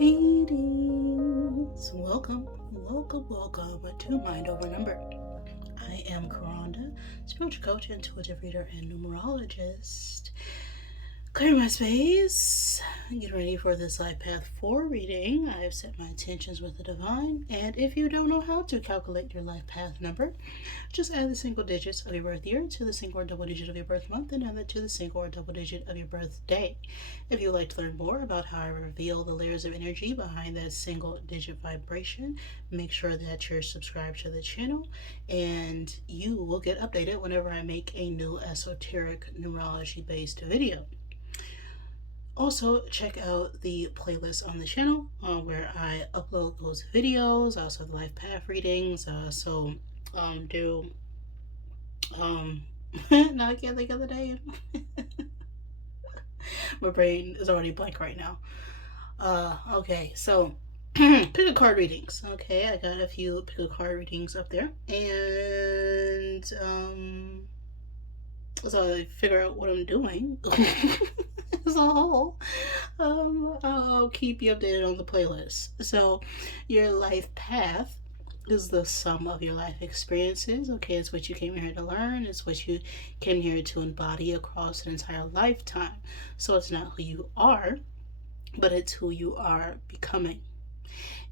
Greetings. Welcome to Mind Over Number. I am Karonda, spiritual coach, intuitive reader, and numerologist. Clear my space. Get ready for this Life Path 4 reading. I have set my intentions with the divine, and if you don't know how to calculate your life path number, just add the single digits of your birth year to the single or double digit of your birth month, and add that to the single or double digit of your birth day. If you would like to learn more about how I reveal the layers of energy behind that single digit vibration, make sure that you're subscribed to the channel, and you will get updated whenever I make a new esoteric numerology based video. Also, check out the playlist on the channel where I upload those videos. I also have the life path readings. Do now I can't think of the name. My brain is already blank right now. Okay, so pick a card readings. Okay, I got a few pick a card readings up there, and so I figure out what I'm doing as a whole. I'll keep you updated on the playlist. So, your life path is the sum of your life experiences. Okay, it's what you came here to learn, it's what you came here to embody across an entire lifetime. So, it's not who you are, but it's who you are becoming.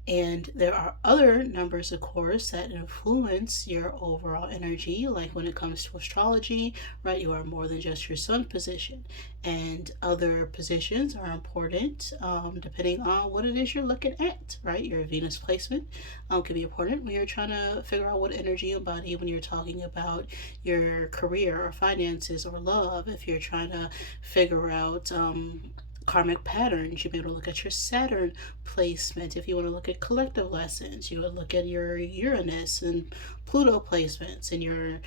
And there are other numbers, of course, that influence your overall energy. Like when it comes to astrology, right? You are more than just your sun position. And other positions are important depending on what it is you're looking at, right? Your Venus placement can be important when you're trying to figure out what energy you embody when you're talking about your career or finances or love. If you're trying to figure out karmic patterns, you may want to look at your Saturn placement. If you want to look at collective lessons, you would look at your Uranus and Pluto placements, and your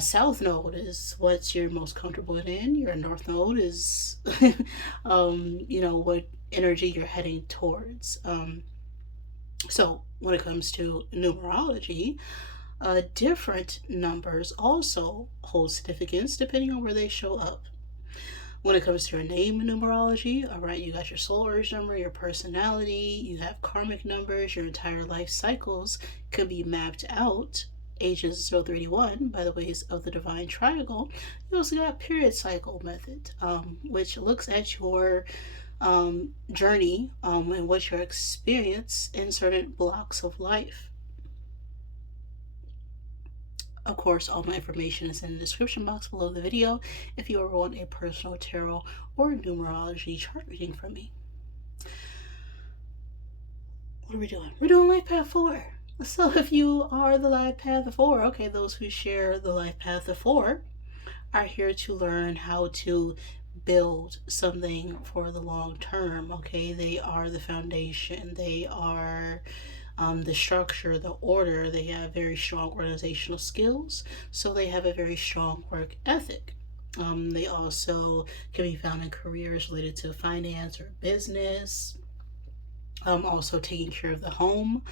south node is what you're most comfortable in. Your north node is what energy you're heading towards. So when it comes to numerology, different numbers also hold significance depending on where they show up. When it comes to your name numerology, all right, you got your soul urge number, your personality, you have karmic numbers, your entire life cycles can be mapped out, ages 0 through 81, by the ways of the divine triangle. You also got period cycle method, which looks at your journey and what your experience in certain blocks of life. Of course, all my information is in the description box below the video if you ever want a personal tarot or numerology chart reading from me. What are we doing? We're doing Life Path 4. So if you are the Life Path 4, okay, those who share the Life Path 4 are here to learn how to build something for the long term, okay? They are the foundation. They are the structure, the order. They have very strong organizational skills, so they have a very strong work ethic. They also can be found in careers related to finance or business. Also taking care of the home.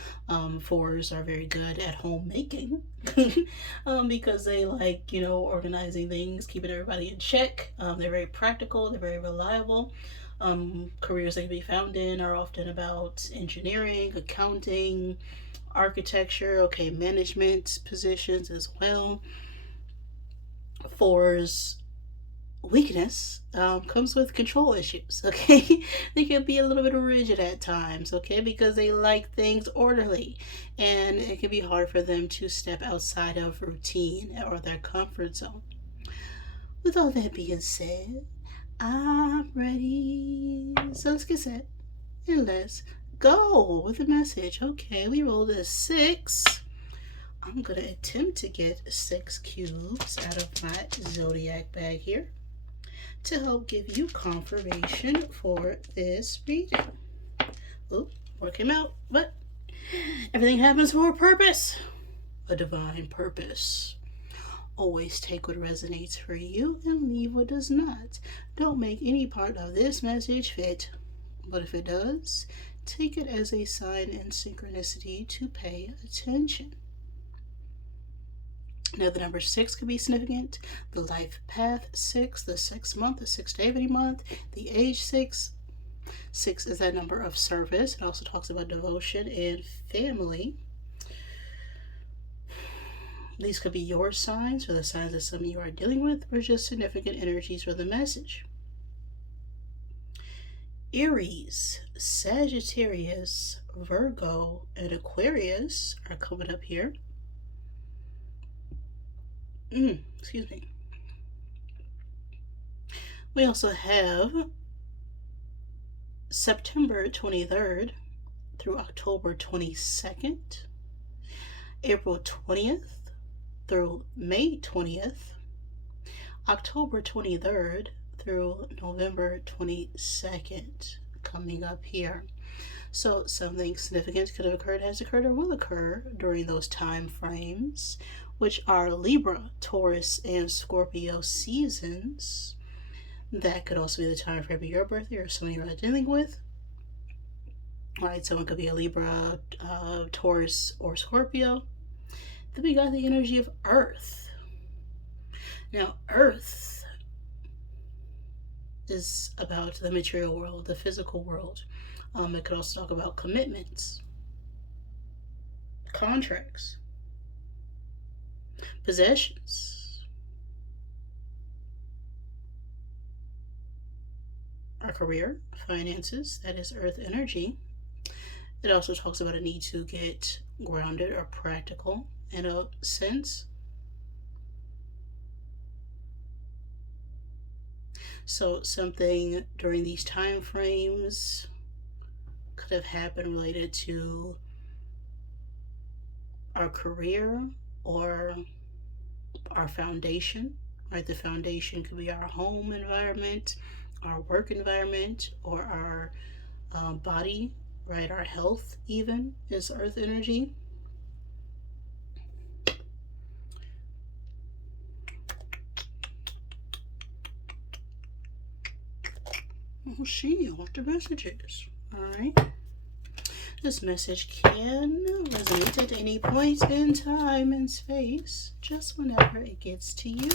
Fours are very good at homemaking because they like, organizing things, keeping everybody in check. They're very practical, they're very reliable. Careers they can be found in are often about engineering, accounting, architecture, okay, management positions as well. Fours weakness comes with control issues, okay? They can be a little bit rigid at times, okay, because they like things orderly, and it can be hard for them to step outside of routine or their comfort zone. With all that being said, I'm ready. So let's get set and let's go with the message. Okay, we rolled a 6. I'm gonna attempt to get 6 cubes out of my zodiac bag here to help give you confirmation for this reading. Oop, what came out? But everything happens for a purpose, a divine purpose. Always take what resonates for you and leave what does not. Don't make any part of this message fit, but if it does, take it as a sign and synchronicity to pay attention. Now, the number 6 could be significant. The life path 6, the 6th month, the 6th day of any month, the age 6, 6 is that number of service. It also talks about devotion and family. These could be your signs or the signs that some of you are dealing with, or just significant energies for the message. Aries, Sagittarius, Virgo, and Aquarius are coming up here. Excuse me. We also have September 23rd through October 22nd, April 20th through May 20th, October 23rd through November 22nd coming up here. So something significant could have occurred, has occurred, or will occur during those time frames, which are Libra, Taurus, and Scorpio seasons. That could also be the time frame of your birthday or someone you're dealing with. Right, someone could be a Libra, Taurus, or Scorpio. Then we got the energy of Earth. Now, Earth is about the material world, the physical world. It could also talk about commitments, contracts, possessions, our career, finances. That is Earth energy. It also talks about a need to get grounded or practical in a sense. So something during these time frames could have happened related to our career or our foundation, right? The foundation could be our home environment, our work environment, or our body, right? Our health even is Earth energy. We'll see what the message is. All right. This message can resonate at any point in time and space, just whenever it gets to you.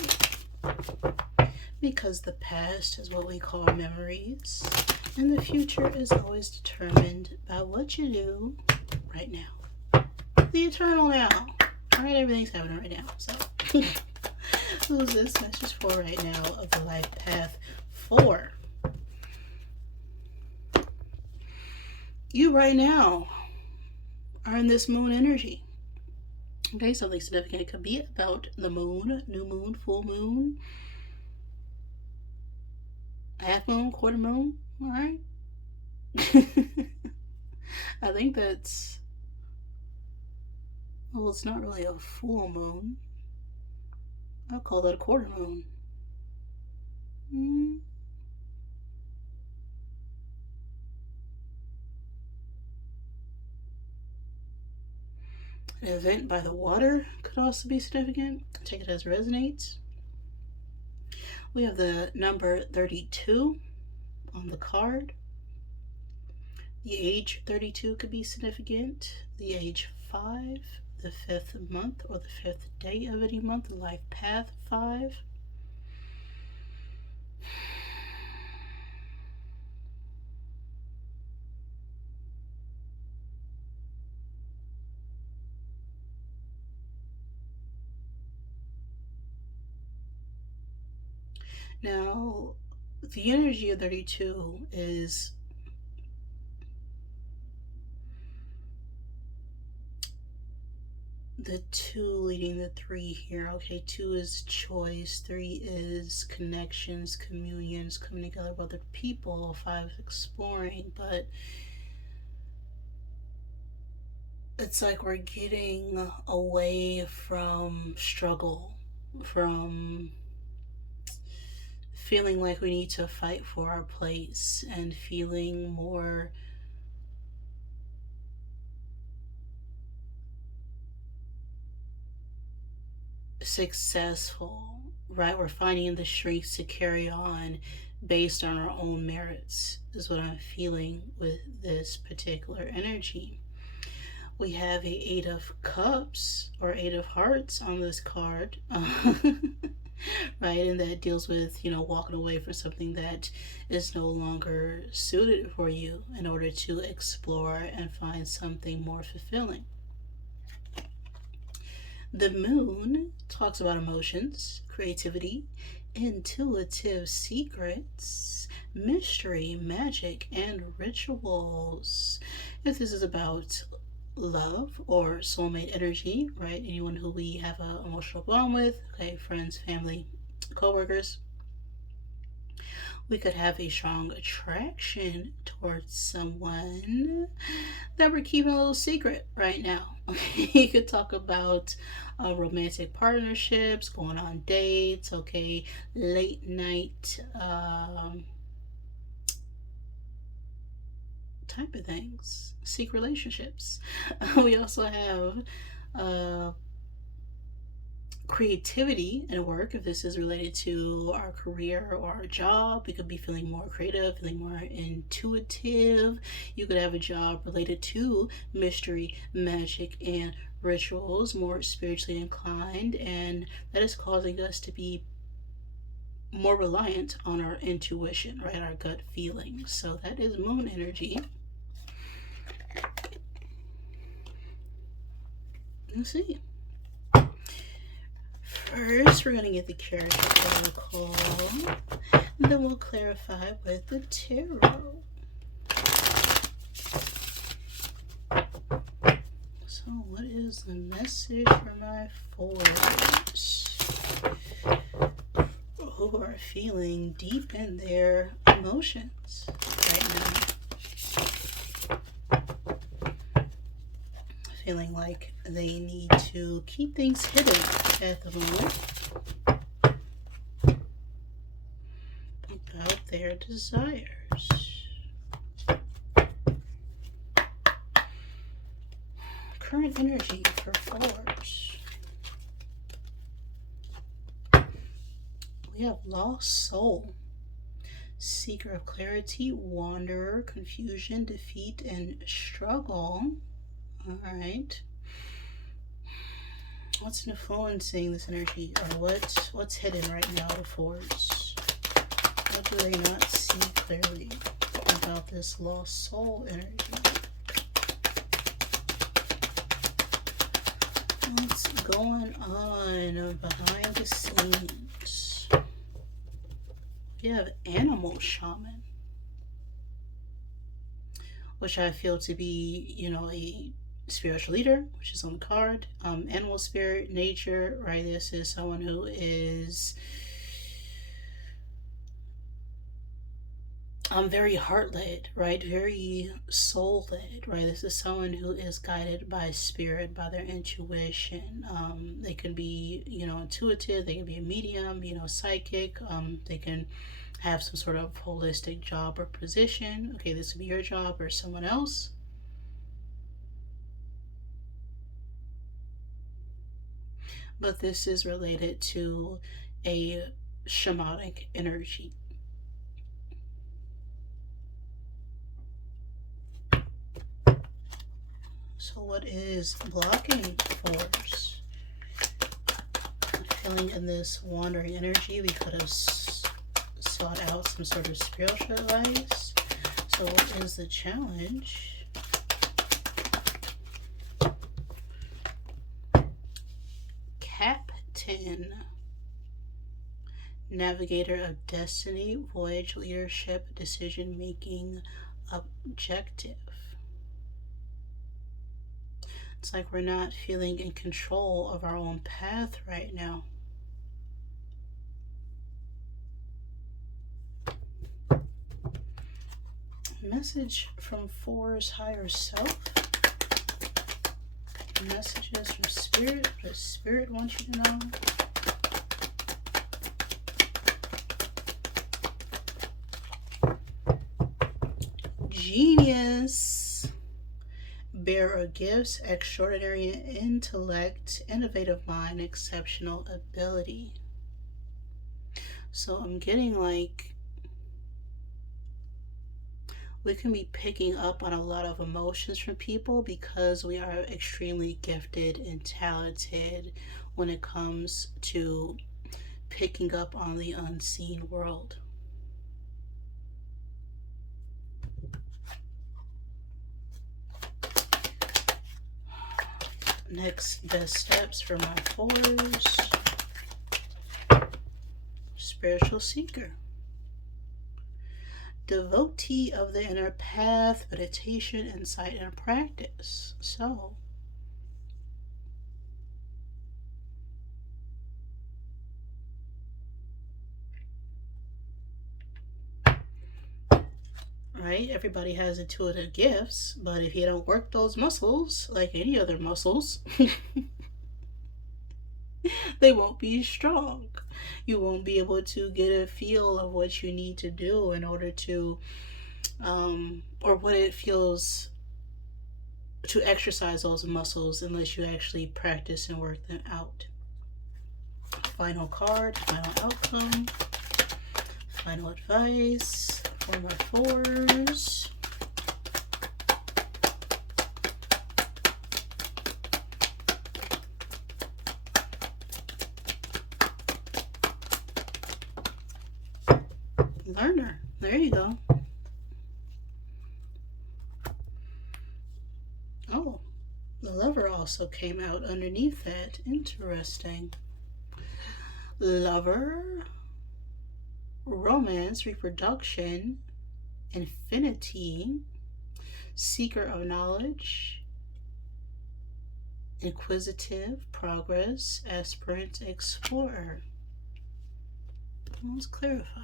Because the past is what we call memories, and the future is always determined by what you do right now. The eternal now. All right, everything's happening right now. So, who's this message for right now of the life path 4? You right now are in this moon energy. Okay, something significant. It could be about the moon, new moon, full moon, half moon, quarter moon. All right. I think that's, well, it's not really a full moon. I'll call that a quarter moon. An event by the water could also be significant. Take it as resonates. We have the number 32 on the card. The age 32 could be significant. The age 5, the 5th month or the 5th day of any month, life path 5. Now, the energy of 32 is the 2 leading the 3 here. Okay, 2 is choice, 3 is connections, communions, coming together with other people, 5 is exploring, but it's like we're getting away from struggle, from feeling like we need to fight for our place, and feeling more successful, right? We're finding the strength to carry on based on our own merits, is what I'm feeling with this particular energy. We have a 8 of Cups or 8 of Hearts on this card. right? And that deals with, walking away from something that is no longer suited for you in order to explore and find something more fulfilling. The moon talks about emotions, creativity, intuitive secrets, mystery, magic, and rituals. If this is about love or soulmate energy, right? Anyone who we have an emotional bond with, okay, friends, family, coworkers, we could have a strong attraction towards someone that we're keeping a little secret right now. You could talk about romantic partnerships, going on dates, okay, late night type of things, secret relationships. We also have uh, creativity in work. If this is related to our career or our job, we could be feeling more creative, feeling more intuitive. You could have a job related to mystery, magic, and rituals, more spiritually inclined, and that is causing us to be more reliant on our intuition, right? Our gut feelings. So that is moon energy. Let's see. First, we're going to get the character oracle, and then we'll clarify with the tarot. So, what is the message for my fours who are feeling deep in their emotions right now? Feeling like they need to keep things hidden at the moment about their desires. Current energy for fours. We have lost soul, seeker of clarity, wanderer, confusion, defeat, and struggle. All right. What's influencing this energy, or what's hidden right now? The fours. What do they not see clearly about this lost soul energy? What's going on behind the scenes? We have animal shaman, which I feel to be, a spiritual leader, which is on the card. Animal spirit, nature, right? This is someone who is very heart-led, right? Very soul-led, right? This is someone who is guided by spirit, by their intuition. They can be, intuitive. They can be a medium, psychic. They can have some sort of holistic job or position. Okay, this would be your job or someone else. But this is related to a shamanic energy. So what is blocking force? Feeling in this wandering energy, we could have sought out some sort of spiritual advice. So what is the challenge? Captain, navigator of destiny, voyage, leadership, decision making, objective. It's like we're not feeling in control of our own path right now. Message from four's higher self. Messages from spirit. What does spirit want you to know? Genius, bearer of gifts, extraordinary intellect, innovative mind, exceptional ability. So I'm getting like we can be picking up on a lot of emotions from people because we are extremely gifted and talented when it comes to picking up on the unseen world. Next best steps for my fours. Spiritual seeker. Devotee of the inner path, meditation, insight, and practice. So, right, everybody has intuitive gifts, but if you don't work those muscles, like any other muscles, they won't be strong. You won't be able to get a feel of what you need to do in order to, or what it feels to exercise those muscles unless you actually practice and work them out. Final card, final outcome, final advice for my fours. Learner. There you go. Oh, the Lover also came out underneath that. Interesting. Lover, romance, reproduction, infinity, seeker of knowledge, inquisitive, progress, aspirant, explorer. Let's clarify.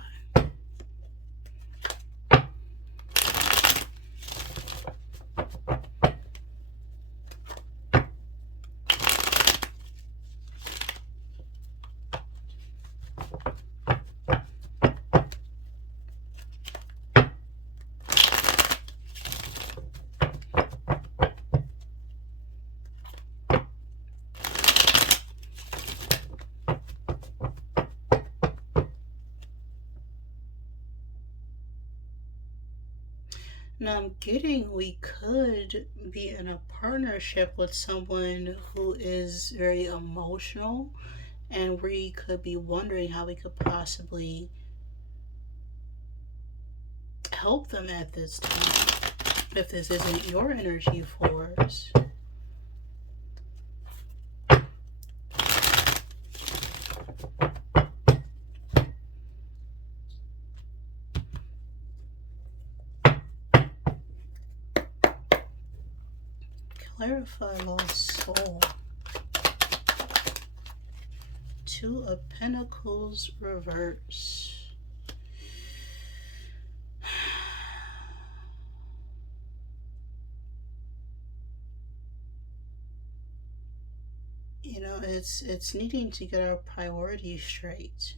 Now I'm getting we could be in a partnership with someone who is very emotional, and we could be wondering how we could possibly help them at this time. If this isn't your energy force. Clarify lost soul. Two of Pentacles reverse. You know, it's needing to get our priorities straight.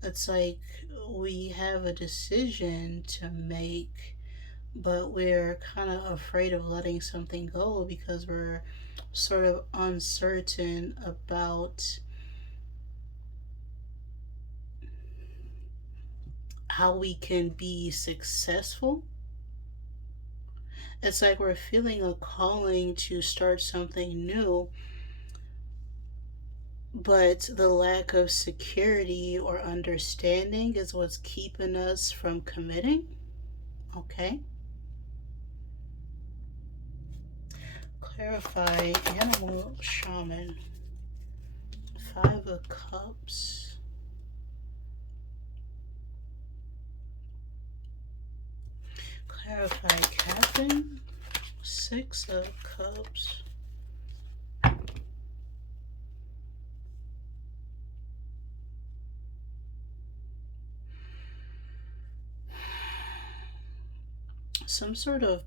It's like we have a decision to make, but we're kind of afraid of letting something go because we're sort of uncertain about how we can be successful. It's like we're feeling a calling to start something new, but the lack of security or understanding is what's keeping us from committing. Okay. Clarify animal shaman. Five of Cups. Clarify captain. Six of Cups. Some sort of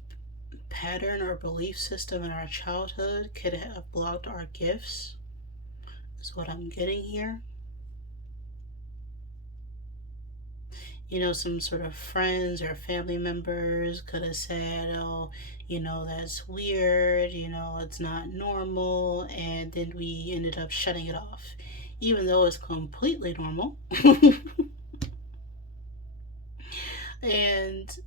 pattern or belief system in our childhood could have blocked our gifts, is what I'm getting here. You know, some sort of friends or family members could have said, oh, you know, that's weird, you know, it's not normal, and then we ended up shutting it off, even though it's completely normal. and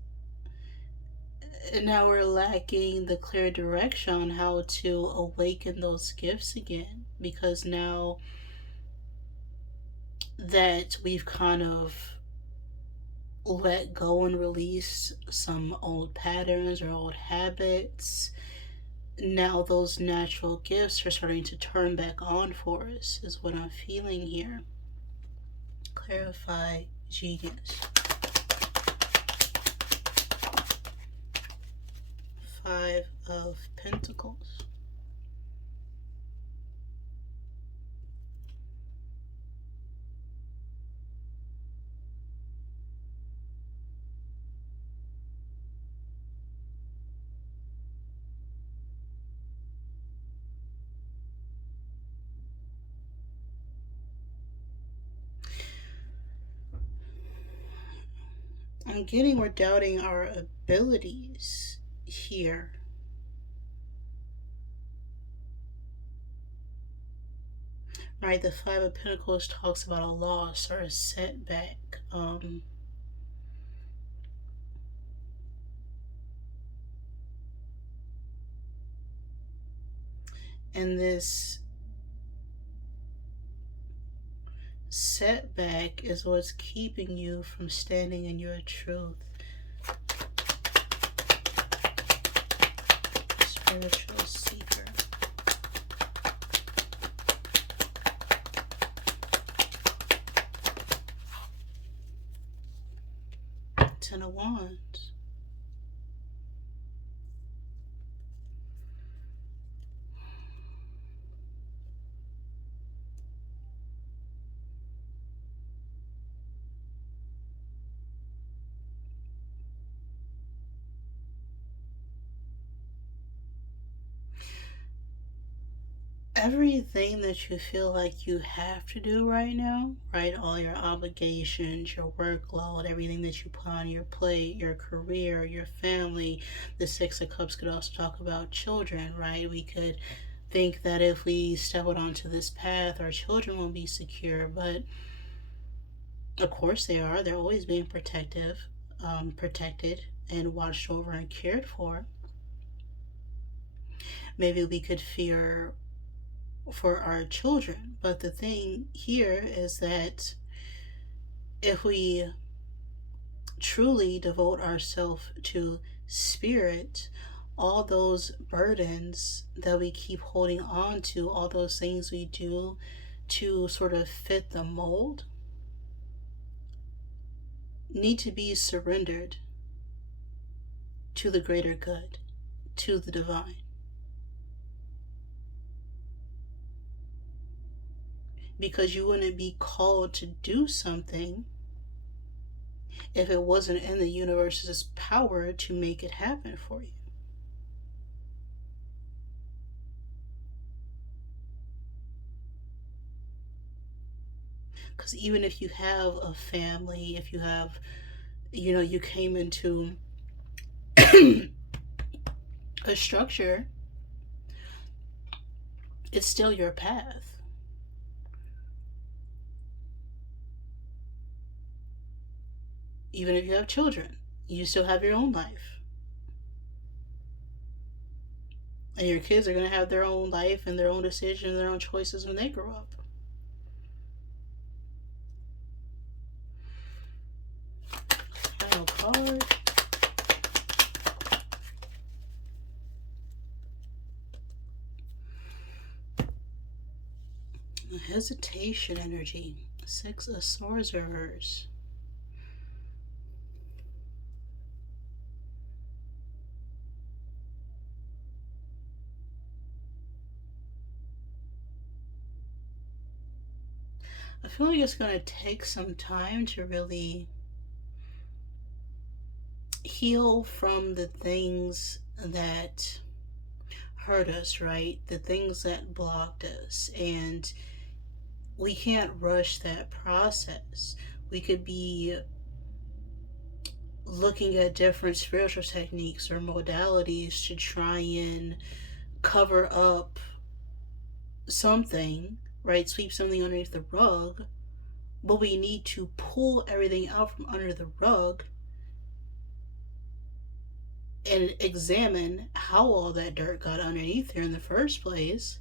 now we're lacking the clear direction on how to awaken those gifts again, because now that we've kind of let go and release some old patterns or old habits. Now those natural gifts are starting to turn back on for us, is what I'm feeling here. Clarify genius. 5 of Pentacles. I'm getting we're doubting our abilities here. Right, the 5 of Pentacles talks about a loss or a setback. And this setback is what's keeping you from standing in your truth. Spiritual seeker. Ten of Wands. Everything that you feel like you have to do right now, right? All your obligations, your workload, everything that you put on your plate, your career, your family. The 6 of Cups could also talk about children, right? We could think that if we step out onto this path, our children will be secure, but of course they are. They're always being protected and watched over and cared for. Maybe we could fear for our children. But the thing here is that if we truly devote ourselves to spirit, all those burdens that we keep holding on to, all those things we do to sort of fit the mold, need to be surrendered to the greater good, to the divine. Because you wouldn't be called to do something if it wasn't in the universe's power to make it happen for you. Because even if you have a family, if you have, you came into a structure, it's still your path. Even if you have children, you still have your own life. And your kids are going to have their own life and their own decisions and their own choices when they grow up. Final card. Hesitation energy. 6 of Swords reverse. I feel like it's going to take some time to really heal from the things that hurt us, right? The things that blocked us. And we can't rush that process. We could be looking at different spiritual techniques or modalities to try and cover up something, right? Sweep something underneath the rug. But we need to pull everything out from under the rug and examine how all that dirt got underneath there in the first place,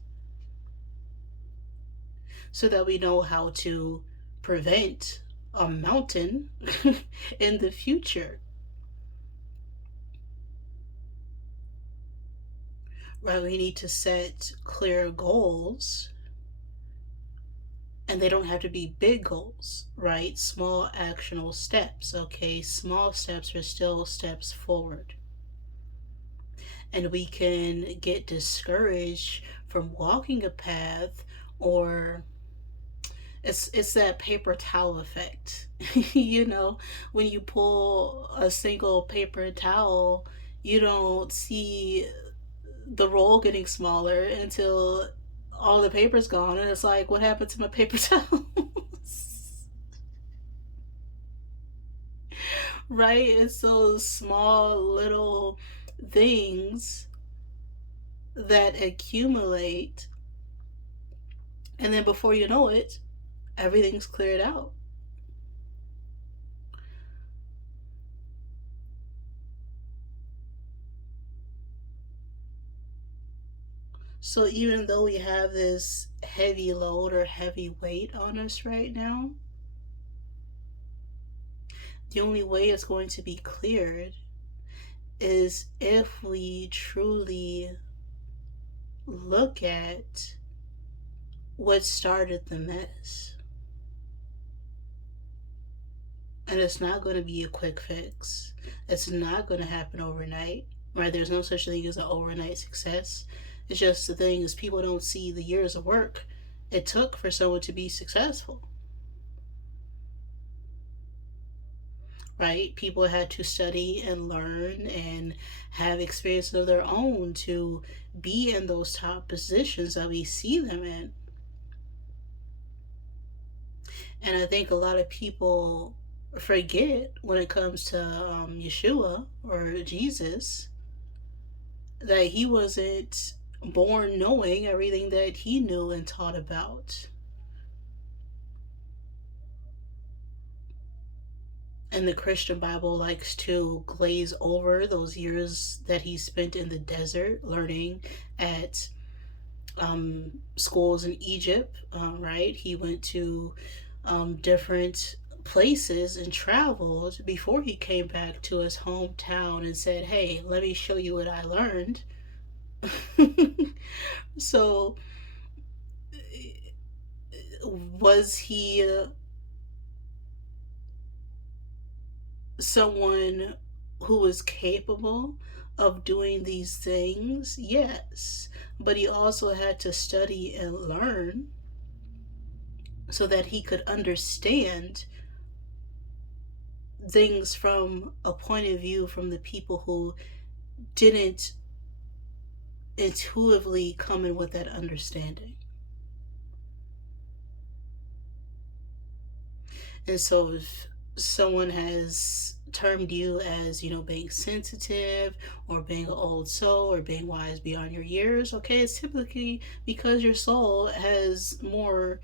so that we know how to prevent a mountain in the future. Right? We need to set clear goals, and they don't have to be big goals, right? Small actionable steps, okay? Small steps are still steps forward. And we can get discouraged from walking a path, or it's that paper towel effect. You know, when you pull a single paper towel, you don't see the roll getting smaller until all the paper's gone, and it's like, what happened to my paper towels? Right? It's those small little things that accumulate, and then before you know it, everything's cleared out. So even though we have this heavy load or heavy weight on us right now, the only way it's going to be cleared is if we truly look at what started the mess. And it's not going to be a quick fix. It's not going to happen overnight, right? There's no such thing as an overnight success. It's just the thing is, people don't see the years of work it took for someone to be successful, right? People had to study and learn and have experience of their own to be in those top positions that we see them in. And I think a lot of people forget when it comes to Yeshua or Jesus that he wasn't born knowing everything that he knew and taught about. And the Christian Bible likes to glaze over those years that he spent in the desert learning at schools in Egypt, right? He went to different places and traveled before he came back to his hometown and said, "Hey, let me show you what I learned." So, was he someone who was capable of doing these things? Yes. But he also had to study and learn so that he could understand things from a point of view from the people who didn't intuitively come in with that understanding. And so if someone has termed you as, being sensitive or being an old soul or being wise beyond your years, okay, it's typically because your soul has more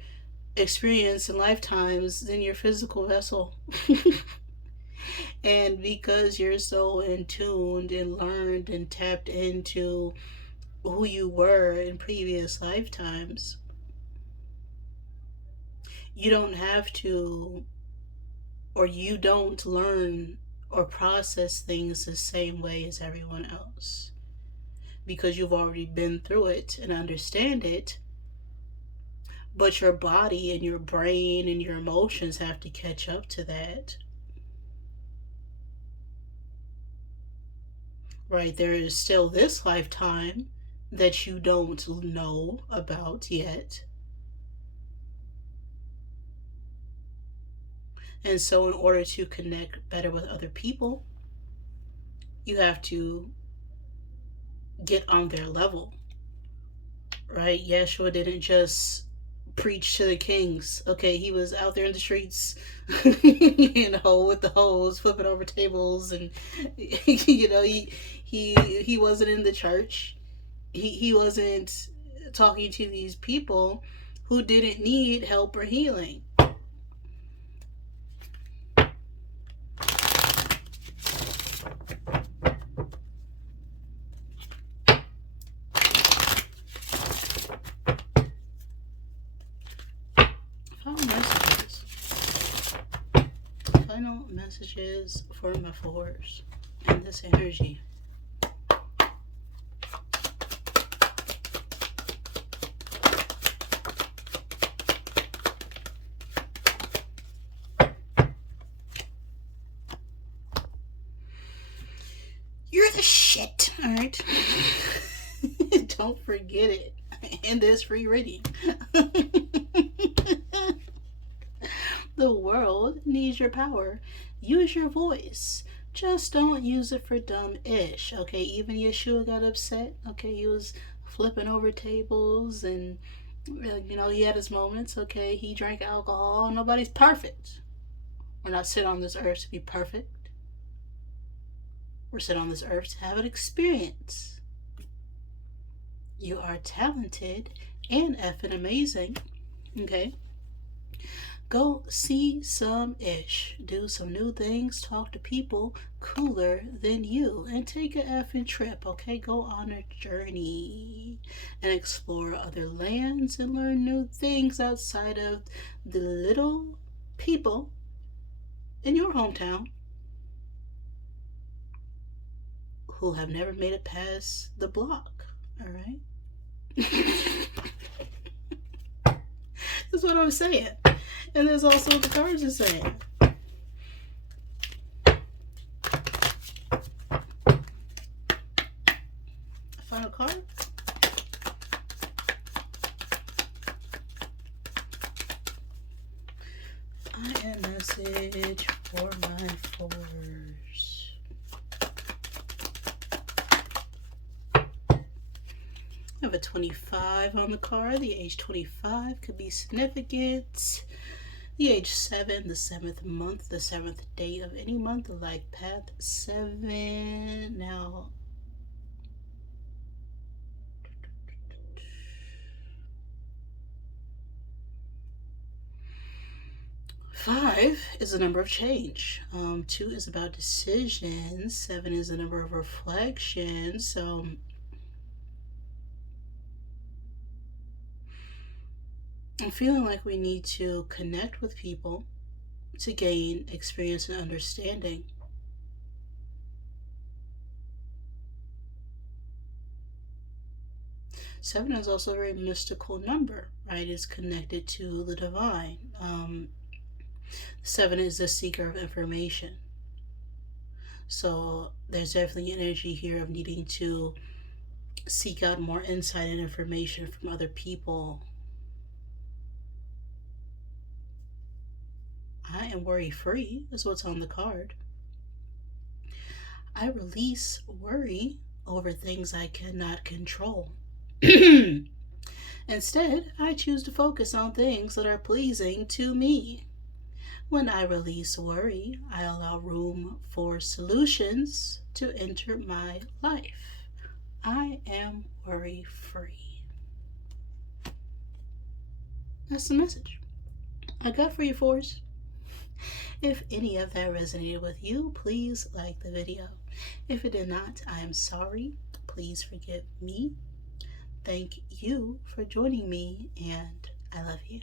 experience and lifetimes than your physical vessel. And because you're so in tuned and learned and tapped into who you were in previous lifetimes, you don't have to, or you don't learn or process things the same way as everyone else, because you've already been through it and understand it. But your body and your brain and your emotions have to catch up to that. Right? There is still this lifetime that you don't know about yet. And so, in order to connect better with other people, you have to get on their level, right? Yeshua didn't just preach to the kings. Okay, he was out there in the streets, with the hose, flipping over tables, and he wasn't in the church. He wasn't talking to these people who didn't need help or healing. Phone messages. final messages for my fours and this energy. You're the shit, alright? Don't forget it in this free reading. The world needs your power. Use your voice. Just don't use it for dumb ish. Okay, even Yeshua got upset. Okay, he was flipping over tables and he had his moments. Okay, he drank alcohol. Nobody's perfect. We're not sent on this earth to be perfect. We're sent on this earth to have an experience. You are talented and effing amazing. Okay? Go see some ish. Do some new things. Talk to people cooler than you. And take a effing trip. Okay? Go on a journey. And explore other lands and learn new things outside of the little people in your hometown who have never made it past the block. Alright? That's what I'm saying. And there's also what the cards are saying. Final card. I am message for my fours. I have a 25 on the card. The age 25 could be significant. The age 7, the 7th month, the 7th day of any month, the life path 7. Now, five is the number of change. 2 is about decisions. 7 is the number of reflection. So I'm feeling like we need to connect with people to gain experience and understanding. Seven is also a very mystical number, right? It's connected to the divine. 7 is the seeker of information. So there's definitely energy here of needing to seek out more insight and information from other people. I am worry-free is what's on the card. I release worry over things I cannot control. Instead, I choose to focus on things that are pleasing to me. When I release worry, I allow room for solutions to enter my life. I am worry-free. That's the message I got for you, fours. If any of that resonated with you, please like the video. If it did not, I am sorry. Please forgive me. Thank you for joining me, and I love you.